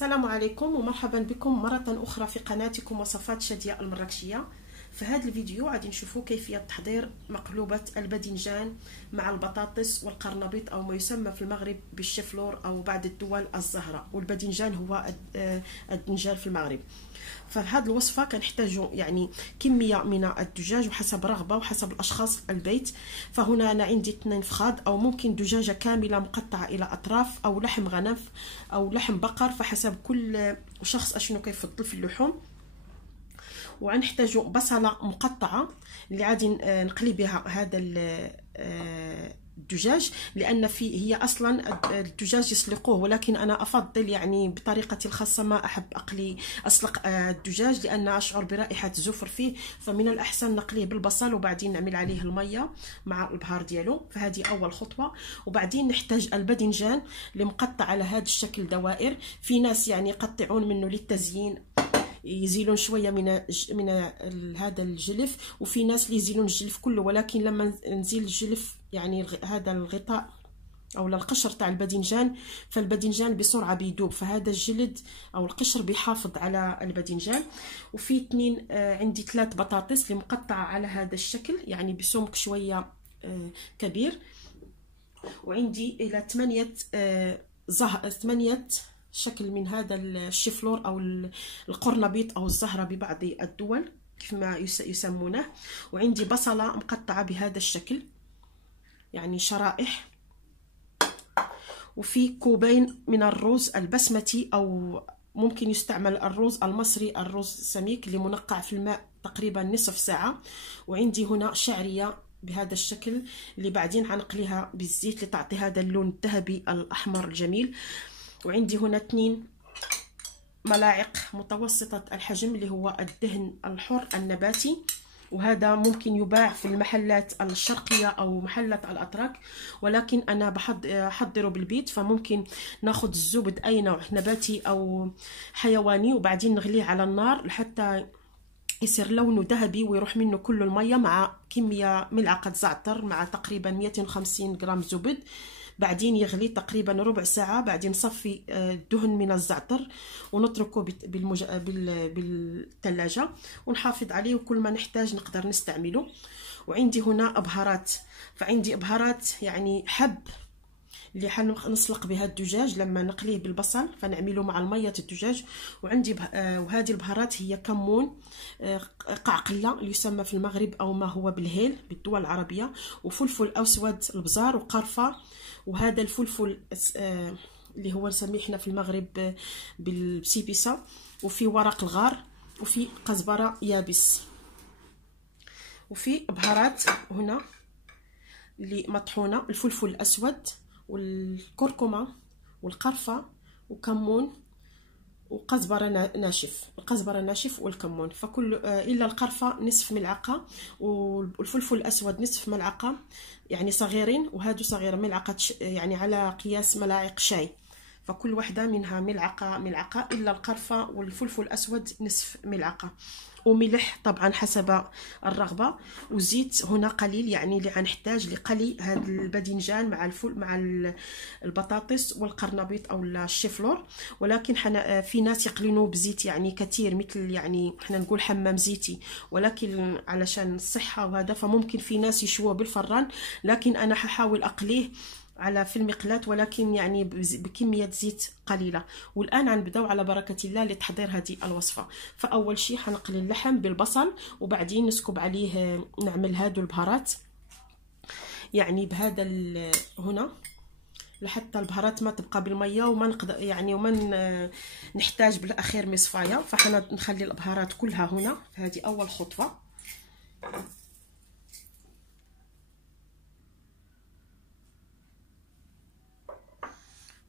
السلام عليكم ومرحبا بكم مرة أخرى في قناتكم وصفات شادية المراكشية. في هذا الفيديو غادي نشوفوا كيفية تحضير مقلوبة الباذنجان مع البطاطس والقرنبيط أو ما يسمى في المغرب بالشفلور أو بعض الدول الزهرة، والباذنجان هو الدنجال في المغرب. فهذه الوصفة كنحتاجوا يعني كمية من الدجاج وحسب رغبة وحسب الأشخاص البيت. فهنا أنا عندي 2 فخاد أو ممكن دجاجة كاملة مقطعة إلى أطراف أو لحم غنم أو لحم بقر، فحسب كل شخص أشنو كيفضل في اللحوم. وغنحتاجوا بصلة مقطعة اللي غادي نقلي بها هذا الدجاج، لان هي اصلا الدجاج يسلقوه، ولكن انا افضل يعني بطريقتي الخاصه ما احب اسلق الدجاج لان اشعر برائحه الزفر فيه، فمن الاحسن نقليه بالبصل وبعدين نعمل عليه الميه مع البهار ديالو. فهذه اول خطوه. وبعدين نحتاج الباذنجان اللي مقطع على هذا الشكل دوائر. في ناس يعني يقطعون منه للتزيين، يزيلون شويه من هذا الجلف، وفي ناس اللي يزيلون الجلف كله، ولكن لما نزيل الجلف يعني هذا الغطاء او القشر تاع الباذنجان، فالباذنجان بسرعه بيدوب، فهذا الجلد او القشر بيحافظ على الباذنجان. وفي عندي 3 بطاطس اللي مقطعه على هذا الشكل يعني بسمك شويه كبير. وعندي الى 8 شكل من هذا الشفلور او القرنبيط او الزهرة ببعض الدول كيف ما يسمونه. وعندي بصلة مقطعة بهذا الشكل يعني شرائح. وفي كوبين من الرز البسمتي او ممكن يستعمل الرز المصري، الرز سميك اللي منقع في الماء تقريبا نصف ساعة. وعندي هنا شعرية بهذا الشكل اللي بعدين حنقليها بالزيت لتعطي هذا اللون الذهبي الاحمر الجميل. وعندي هنا 2 ملاعق متوسطة الحجم اللي هو الدهن الحر النباتي، وهذا ممكن يباع في المحلات الشرقية أو محلات الأتراك، ولكن أنا بحضره بالبيت. فممكن ناخذ الزبد أي نوع نباتي أو حيواني وبعدين نغليه على النار لحتى يصير لونه ذهبي ويروح منه كل المية، مع كمية ملعقة زعتر مع تقريبا 250 جرام زبد. بعدين يغلي تقريبا ربع ساعة، بعدين نصفي الدهن من الزعتر ونتركه بالثلاجة ونحافظ عليه، وكل ما نحتاج نقدر نستعمله. وعندي هنا بهارات، فعندي بهارات يعني حب اللي حنسلق بها الدجاج لما نقليه بالبصل فنعمله مع المية الدجاج. وعندي وهذه البهارات هي كمون، قعقلة اللي يسمى في المغرب أو ما هو بالهيل بالدول العربية، وفلفل أسود البزار وقرفة، وهذا الفلفل اللي هو نسميه احنا في المغرب بالسيبيسة، وفي ورق الغار، وفي قزبرة يابس، وفي بهارات هنا اللي مطحونة الفلفل الأسود والكركمة والقرفة وكمون وقزبرة ناشف، القزبرة ناشف والكمون، فكل إلا القرفة نصف ملعقة والفلفل الأسود نصف ملعقة يعني صغيرين، وهادو صغيرة ملعقة يعني على قياس ملاعق شاي، فكل واحدة منها ملعقة إلا القرفة والفلفل الأسود نصف ملعقة. وملح طبعا حسب الرغبة، وزيت هنا قليل يعني اللي غنحتاج لقلي هذا الباذنجان مع البطاطس والقرنبيط او الشفلور. ولكن في ناس يقلنوه بزيت يعني كثير، مثل يعني احنا نقول حمام زيتي، ولكن علشان الصحة وهذا فممكن في ناس يشووه بالفران، لكن انا ححاول اقليه في المقلاة ولكن يعني بكمية زيت قليلة. والآن غنبداو على بركة الله لتحضير هذه الوصفة. فأول شيء حنقلي اللحم بالبصل وبعدين نسكب عليه نعمل هادو البهارات يعني بهذا هنا لحتى البهارات ما تبقى بالمية وما نقدر يعني وما نحتاج بالأخير مصفاية. فحنخلي البهارات كلها هنا، هذه أول خطوة.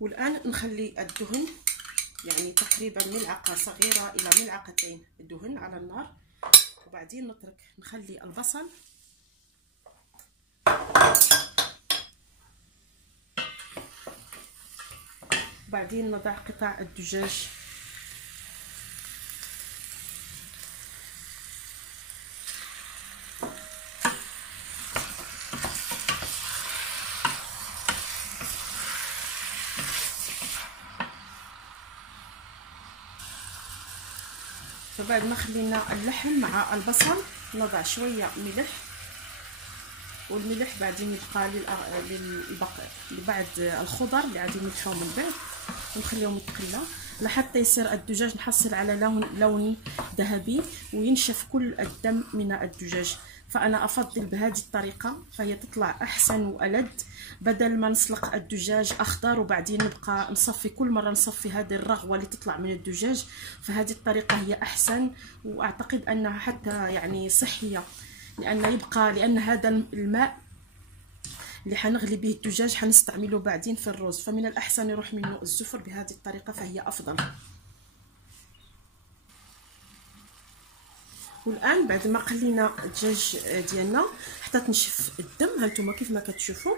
والآن نخلي الدهن يعني تقريبا ملعقة صغيرة إلى ملعقتين دهن على النار، وبعدين نخلي البصل وبعدين نضع قطع الدجاج فبعد ما خلينا اللحم مع البصل نضع شويه ملح، والملح بعدين يبقى لبعض الخضر اللي غادي نملحهم من بعد ونخليهم يتقلى لحتى يصير الدجاج نحصل على لون ذهبي وينشف كل الدم من الدجاج. فانا افضل بهذه الطريقه، فهي تطلع احسن والذ بدل ما نسلق الدجاج اخضر وبعدين نبقى نصفي كل مره نصفي هذه الرغوه اللي تطلع من الدجاج. فهذه الطريقه هي احسن، واعتقد انها حتى يعني صحيه، لان هذا الماء اللي حنغلي به الدجاج حنستعمله بعدين في الرز، فمن الاحسن يروح منه الزفر بهذه الطريقه فهي افضل. والان بعد ما قلينا الدجاج ديالنا حتى تنشف الدم، هانتوما كيف ما كتشوفوا.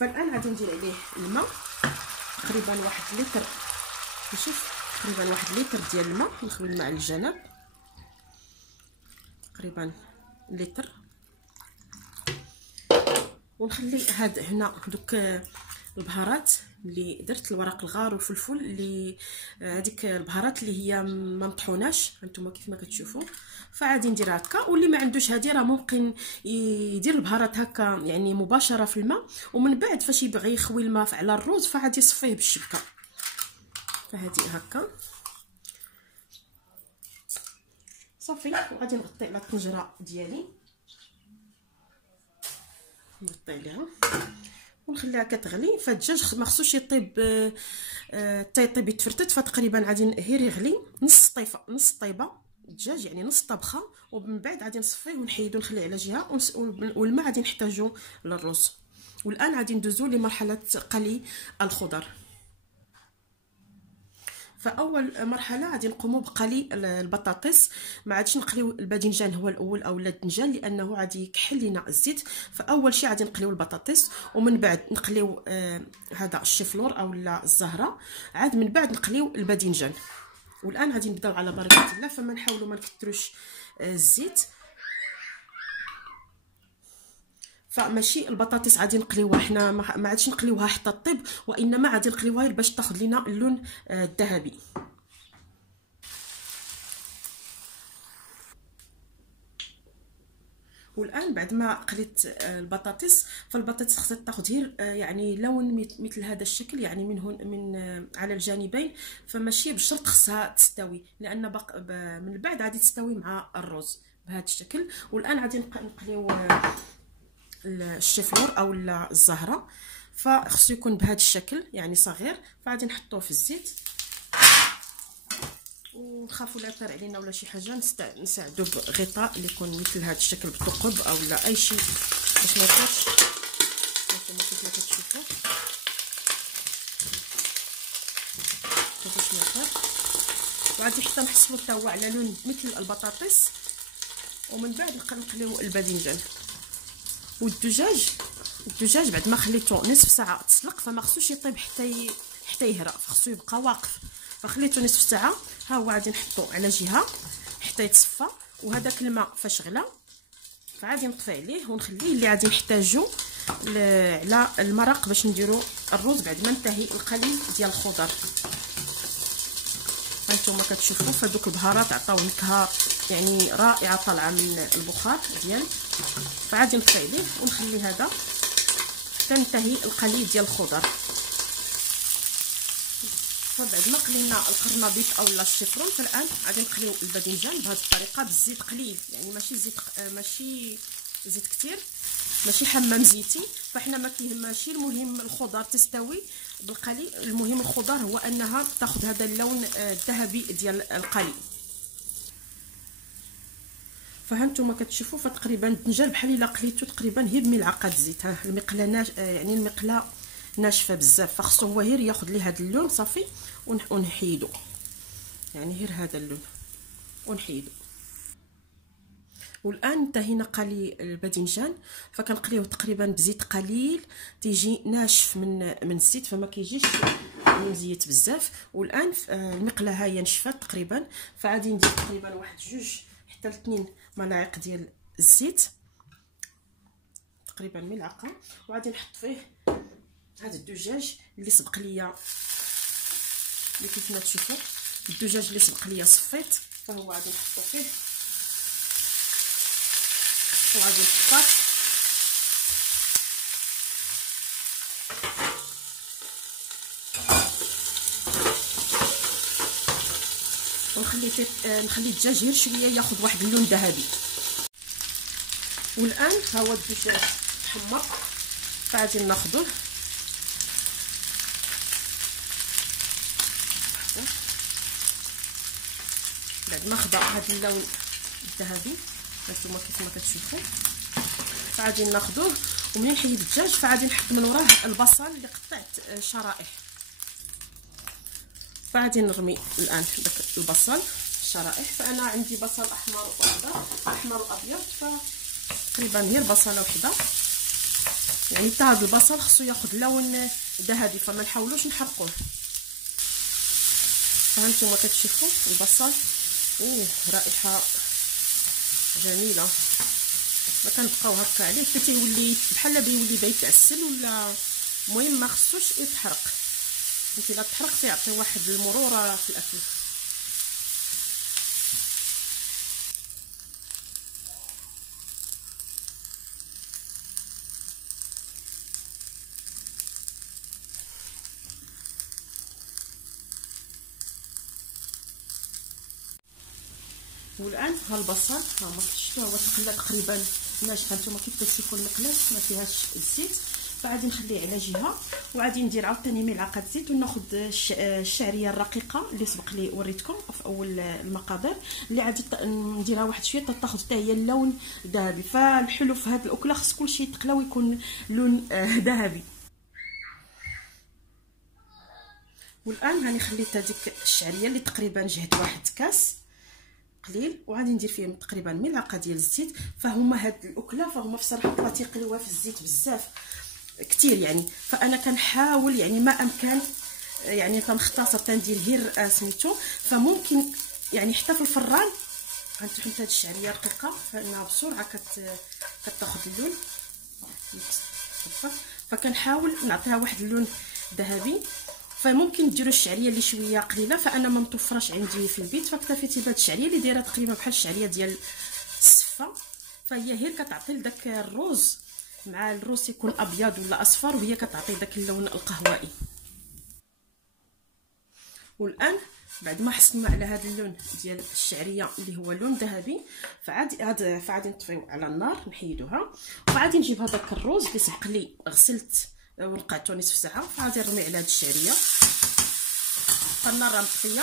فالان غادي ندير عليه الماء تقريبا 1 لتر، نشوف تقريبا 1 لتر ديال الماء، نخوي الماء على الجنب تقريبا لتر، ونخلي هاد هنا دوك البهارات اللي درت، الورق الغار والفلفل اللي هذيك البهارات اللي هي ما مطحوناش، هانتوما كيف ما كتشوفوا. فعادي ندير هكا، واللي ما عندوش هذه راه ممكن يدير البهارات هكا يعني مباشره في الماء، ومن بعد فاش يبغي يخوي الماء على الرز فعادي يصفيه بالشبكه. فهذه هكا صافي، وغادي نغطي على الطنجره ديالي، نغطي عليها ونخليها كتغلي. فالدجاج ما خصوش يطيب يطيب يتفرتت، فتقريبا غادي غير يغلي نص طيبه الدجاج، يعني نص طبخه، ومن بعد غادي نصفيه ونحيدو نخليه على جهه، والماء غادي نحتاجو للرز. والان غادي ندوزو لمرحله قلي الخضر. فاول مرحله غادي نقوموا بقلي البطاطس، ما عادش نقليو الباذنجان هو الاول او الدنجان لانه غادي يكحل لينا الزيت. فاول شيء غادي نقليو البطاطس، ومن بعد نقليو هذا الشيفلور او الزهره، عاد من بعد نقليو الباذنجان. والان غادي نبداو على بركه الله، فما نحاولوا ما نكثروش الزيت. فماشي البطاطس غادي نقليوها حنا ما عادش نقليوها حتى طيب، وانما غادي نقليوها باش تاخذ لنا اللون الذهبي. والان بعد ما قليت البطاطس، فالبطاطس خصها تاخذ غير يعني لون مثل هذا الشكل، يعني من على الجانبين، فماشي بالشرط خصها تستوي، لان من بعد غادي تستوي مع الرز بهذا الشكل. والان غادي نقليو الشيفلور او الزهره، فخصو يكون بهذا الشكل يعني صغير. فغادي نحطوه في الزيت، ونخافوا لا يطير علينا ولا شي حاجه، نساعدوه بغطاء اللي يكون مثل هذا الشكل بثقب او لا اي شيء باش ما يطيرش. نتوما كيف ما كتشوفوا كيفاش ما يطير. وغادي حتى نحصلوا حتى هو على لون مثل البطاطس، ومن بعد نقليو الباذنجان. والدجاج بعد ما خليته نصف ساعه تسلق، فما خصوش يطيب حتى يهرى، خصو يبقى واقف. فخليته نصف ساعه، ها هو غادي نحطو على جهه حتى يتصفى. وهذاك الماء فاش غلا فغادي نطفي عليه ونخليه، اللي غادي نحتاجو على المرق باش نديرو الرز بعد ما ننتهي القلي ديال الخضر. هانتوما كتشوفوا فدوك البهارات عطاو نكهه يعني رائعه طالعه من البخار ديال. فغادي نطفي عليه ونخلي هذا حتى ننتهي القلي ديال الخضر. فبعد ما قلينا القرنبيط او الشيفرون، فالان غادي نقليو الباذنجان بهذه الطريقه بالزيت قليل، يعني ماشي زيت كثير، ماشي حمام زيتي. فاحنا ما كيهمناش، المهم الخضر تستوي بالقلي، المهم الخضر هو انها تاخذ هذا اللون الذهبي ديال القلي. فهانتوما كتشوفوا فتقريبا الدنجان بحال الا قليتو تقريبا غير بملعقه زيت. ها المقله يعني المقله ناشفه بزاف، فخصو هو غير ياخذ ليه هذا اللون صافي ونحيدو، يعني غير هذا اللون ونحيدو. والان انتهينا قلي الباذنجان، فكنقليوه تقريبا بزيت قليل تيجي ناشف من الزيت، فما كيجيش مزيت بزاف. والان المقله ها هي نشفات تقريبا، فغادي ندير تقريبا واحد 2 حتى 2 ملاعق ديال الزيت، تقريبا ملعقه. وغادي نحط فيه هذا الدجاج اللي سبق ليا اللي كيف ما تشوفوا الدجاج اللي سبق ليا صفيت، فهو غادي نحطو فيه وغادي نحطات نخلي الدجاج غير شويه ياخذ واحد اللون ذهبي. والان ها هو الدجاج تحمر، فغادي ناخذوه بعد ما خدا هذا اللون الذهبي هانتوما كيف ما كتشوفوا. فغادي ناخذوه ومنين نحيد الدجاج فغادي نحط من وراه البصل اللي قطعت شرائح. فغادي نرمي الان داك البصل شرائح. فانا عندي بصل احمر واخضر، احمر وابيض، فتقريبا غير بصله وحده. يعني حتى هذا البصل خصو ياخذ لون ذهبي، فما نحاولوش نحرقوه. فهانتوما كتشوفوا البصل رائحه جميله. ما كنبقاو هكا عليه حتى تيولي بحال بيولي بيتعسل ولا. المهم ما خصوش يتحرق، انت لا تحرق تيعطي واحد المروره في الاكل. والان ها البصل ها ما شفتوه هو تقلى تقريبا ناشف. هانتوما كيف كتشوفوا المقلاة ما فيهاش الزيت. فغادي نخليه على جهه وغادي ندير عاوتاني ملعقه زيت وناخذ الشعريه الرقيقه اللي سبق لي وريتكم في اول المقادير، اللي غادي نديرها واحد شويه تاخذ حتى هي اللون الذهبي. فالحلو في هذه الاكله خص كلشي يتقلى ويكون لون ذهبي. والان هاني خليت هذيك الشعريه اللي تقريبا جهد واحد كاس قليل، وغادي ندير فيهم تقريبا ملعقه ديال الزيت. فهما هاد الاكله فهما في الصراحه تيقليوها في الزيت بزاف كثير يعني. فانا كنحاول يعني ما امكن يعني كنختصر تندير غير سميتو. فممكن يعني حتى في الفران غنتو حيت هاد الشعريه رقيقه فانها بسرعه كتاخذ اللون. فكنحاول نعطيها واحد اللون ذهبي. فممكن ديروا الشعريه اللي شويه قليله، فانا ما متوفراش عندي في البيت فاكتفيت بهاد الشعريه اللي دايره تقريبا بحال الشعريه ديال السفه. فهي غير كتعطي لذاك الروز، مع الروز يكون ابيض ولا اصفر وهي كتعطي داك اللون القهوائي. والان بعد ما حصلنا على هذا اللون ديال الشعريه اللي هو لون ذهبي فعادي نطفيو على النار نحيدوها. وغادي نجيب هذاك الروز اللي سبق لي غسلت ونقعته نصف ساعه. فغادي نرمي على هذه الشعريه. فالنار راه مطفيه،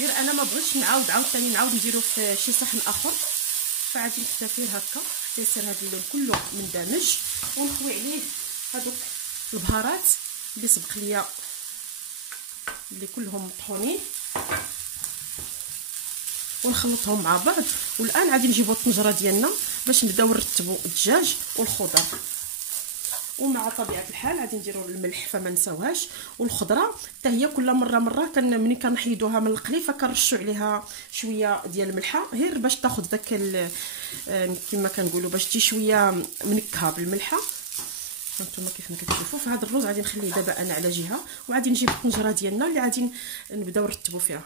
غير انا ما بغيتش عاوتاني نعاود نديرو في شي صحن اخر. فغادي نكتفي هكا حتى يصير هذا اللون كله مندمج. ونخوي عليه هذوك البهارات اللي سبق ليا اللي كلهم مطحونين ونخلطهم مع بعض. والان غادي نجيبو الطنجره ديالنا باش نبداو نرتبو الدجاج والخضر. ومع طبيعه الحال غادي نديرو الملح فما نساوهاش، والخضره حتى هي كل مره ملي كنحيدوها من القلي فكنرشو عليها شويه ديال الملحه غير باش تاخذ داك كما كنقولوا باش تجي شويه منكهه بالملحه. هانتوما كيف ما كتشوفوا. فهاد الرز غادي نخليه دابا انا على جهه، وغادي نجيب الطنجره ديالنا اللي غادي نبداو نرتبوا فيها.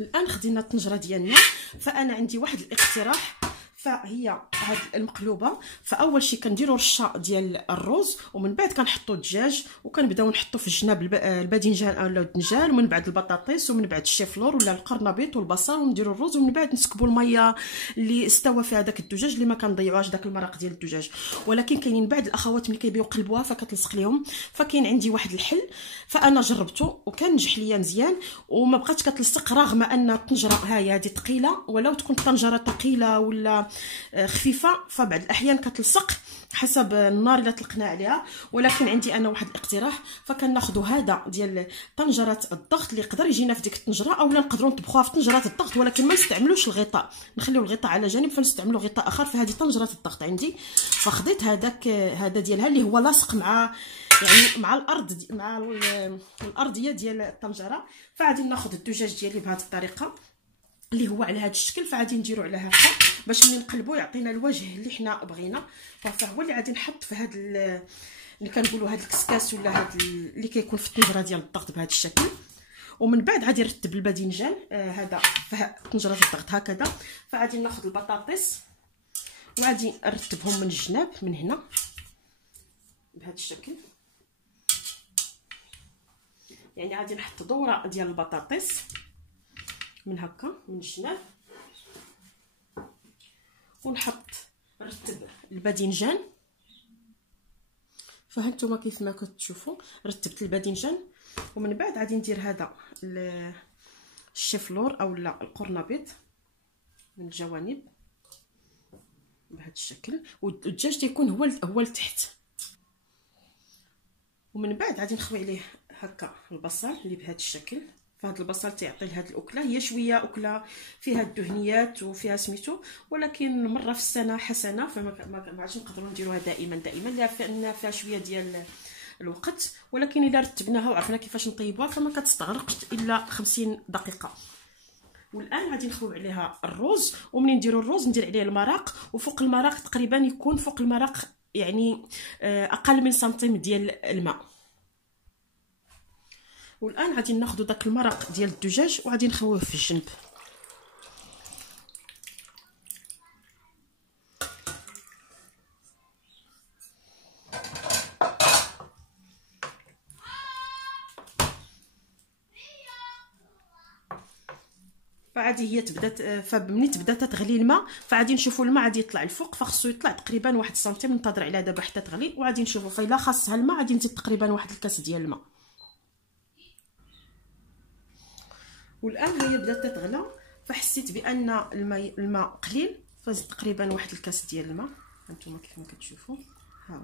الان خدينا الطنجره ديالنا. فانا عندي واحد الاقتراح، فهي هاد المقلوبه. فاول شيء كنديروا رشه ديال الرز، ومن بعد كنحطوا الدجاج، وكنبداو نحطوا في الجناب الباذنجان اولا الدنجال، ومن بعد البطاطس، ومن بعد الشيفلور ولا القرنبيط والبصل، ونديروا الرز، ومن بعد نسكبوا الميه اللي استوى فيها داك الدجاج اللي ما كنضيعوهاش داك المرق ديال الدجاج. ولكن كاينين بعض الاخوات ملي كيبيعوا قلبوها فكتلصق لهم. فكاين عندي واحد الحل فانا جربته وكان نجح ليا مزيان وما بقاتش كتلصق، رغم ان الطنجره هاهي هذه ثقيله، ولو تكون الطنجره ثقيله ولا خفيفه فبعض الاحيان كتلصق حسب النار اللي طلقنا عليها. ولكن عندي انا واحد الاقتراح، فكناخذوا هذا ديال طنجره الضغط اللي يقدر يجينا في ديك الطنجره، اولا نقدروا نطبخوها في طنجره الضغط ولكن ما نستعملوش الغطاء، نخليو الغطاء على جانب فنستعملوا غطاء اخر. فهذه طنجره الضغط عندي، فخديت هذا ديالها اللي هو لاصق مع يعني مع الارض مع الارضيه ديال الطنجره. فغادي ناخذ الدجاج ديالي بهذه الطريقه اللي هو على هذا الشكل، فغادي نديرو على هكا باش ملي نقلبو يعطينا الوجه اللي حنا بغينا. فهو اللي غادي نحط في هذا اللي كنقولوا هذا الكسكاس ولا هذا اللي كيكون في الطنجره ديال الضغط بهذا الشكل. ومن بعد غادي نرتب الباذنجان هذا في طنجره الضغط هكذا. فغادي ناخذ البطاطس وغادي نرتبهم من الجناب من هنا بهذا الشكل. يعني غادي نحط دوره ديال البطاطس من هكا من الجناب، ونحط نرتب الباذنجان. فهانتوما كيف ما كتشوفوا رتبت الباذنجان، ومن بعد غادي ندير هذا الشيفلور اولا القرنبيط من الجوانب بهذا الشكل، والدجاج تيكون هو لتحت. ومن بعد غادي نخوي عليه هكا البصل اللي بهذا الشكل. فهاد البصل تيعطي لهاد الاكله، هي شويه اكله فيها الدهنيات وفيها سميتو، ولكن مره في السنه حسنه، فما عادش نقدروا نديروها دائما لان فيها شويه ديال الوقت. ولكن الا رتبناها وعرفنا كيفاش نطيبوها فما كتستغرقش الا 50 دقيقه. والان غادي نخوي عليها الرز، ومنين نديروا الرز ندير عليه المرق، وفوق المرق تقريبا يكون فوق المرق يعني اقل من سنتيم ديال الماء. والان غادي ناخذ داك المرق ديال الدجاج وغادي نخويه في الجنب. فعادي هي فملي تبدا تغلي الماء فعادي نشوفوا الماء غادي يطلع الفوق، فخصو يطلع تقريبا 1 سنتيم. ننتظر عليها دابا حتى تغلي وغادي نشوفوا. فإلا خاصها الماء غادي نزيد تقريبا 1 الكاس ديال الماء. والان هي بدات تتغلى، فحسيت بان الماء قليل، فزيد تقريبا 1 الكاس ديال الماء. هانتوما كيف ما كتشوفوا ها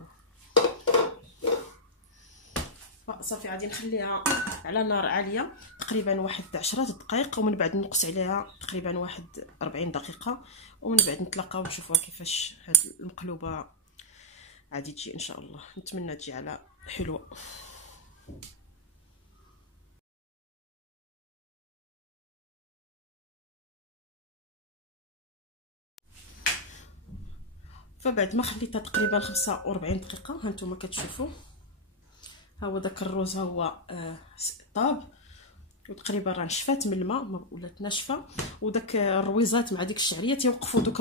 هو. صافي غادي نخليها على نار عاليه تقريبا 10 دقائق، ومن بعد نقص عليها تقريبا 40 دقيقه، ومن بعد نتلاقاو نشوفوها كيفاش هاد المقلوبه غادي تجي ان شاء الله. نتمنى تجي على حلوه. فبعد ما خليتها تقريبا 45 دقيقه هانتوما كتشوفوا ها هو داك الروز ها هو طاب، وتقريبا راه نشفات من الماء ولات ناشفه. وداك الرويزات مع ديك الشعريه تيوقفوا دوك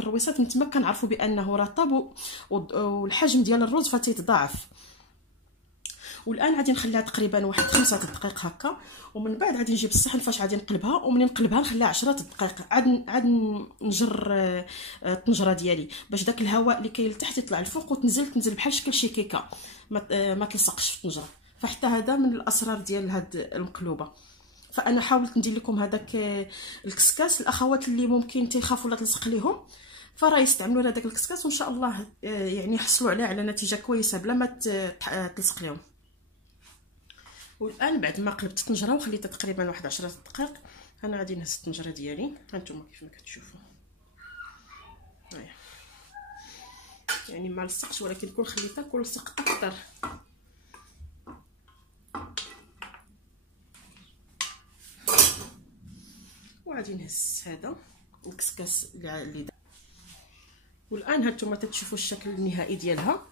الرويصات من تما كنعرفوا بانه راه طاب، والحجم ديال الرز فتيتضاعف. والان غادي نخليها تقريبا 5 دقائق هكا، ومن بعد غادي نجيب الصحن فاش غادي نقلبها، ومنين نقلبها نخليها 10 دقائق. عاد نجر الطنجره ديالي باش داك الهواء اللي كاين لتحت يطلع الفوق، تنزل بحال شكل شي كيكه ما تلصقش في الطنجره. فحتى هذا من الاسرار ديال هاد المقلوبه. فانا حاولت ندير لكم هذاك الكسكاس. الاخوات اللي ممكن تيخافوا لا تلصق ليهم فراه يستعملوا هذاك الكسكاس، وان شاء الله يعني يحصلوا على نتيجه كويسه بلا ما تلصق لهم. والان بعد ما قلبت الطنجره وخليتها تقريبا 10 دقائق، انا غادي نهز الطنجره ديالي. هانتوما كيف ما كتشوفوا هاهي، يعني ما لصقش ولكن كون خليتها كون لصق اكثر. وغادي نهز هذا الكسكاس اللي دار. والان هانتوما تتشوفوا الشكل النهائي ديالها،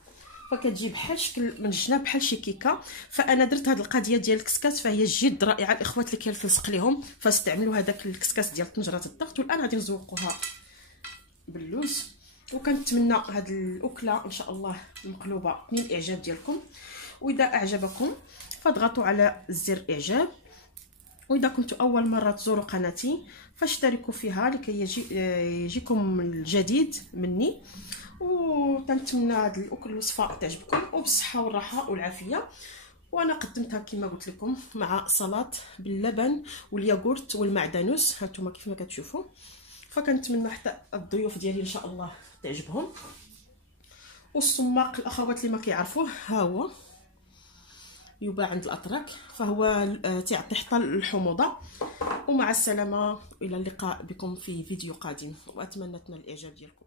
فكتجي بحال شكل من الجناب بحال شي كيكه. فانا درت هذه القضيه ديال الكسكاس فهي جد رائعه. الاخوات اللي كيلصق ليهم فاستعملوا هذاك الكسكاس ديال طنجره الضغط. والان غادي نزوقوها باللوز، وكنتمنى هذه الاكله ان شاء الله المقلوبه من الاعجاب ديالكم. واذا اعجبكم فاضغطوا على زر اعجاب، واذا كنتوا اول مره تزوروا قناتي فاشتركوا فيها لكي يجيكم الجديد مني. وكنتمنى هذه الوصفه تعجبكم وبالصحه والراحه والعافيه. وانا قدمتها كما قلت لكم مع سلطه باللبن والياغورت والمعدنوس هانتوما كيف ما كتشوفوا. فكنتمنى حتى الضيوف ديالي ان شاء الله تعجبهم. والصماق الاخوات اللي ما كيعرفوه ها هو يباع عند الاتراك، فهو تعطي حتى الحموضه. ومع السلامه والى اللقاء بكم في فيديو قادم، واتمنى تنال الاعجاب ديالكم.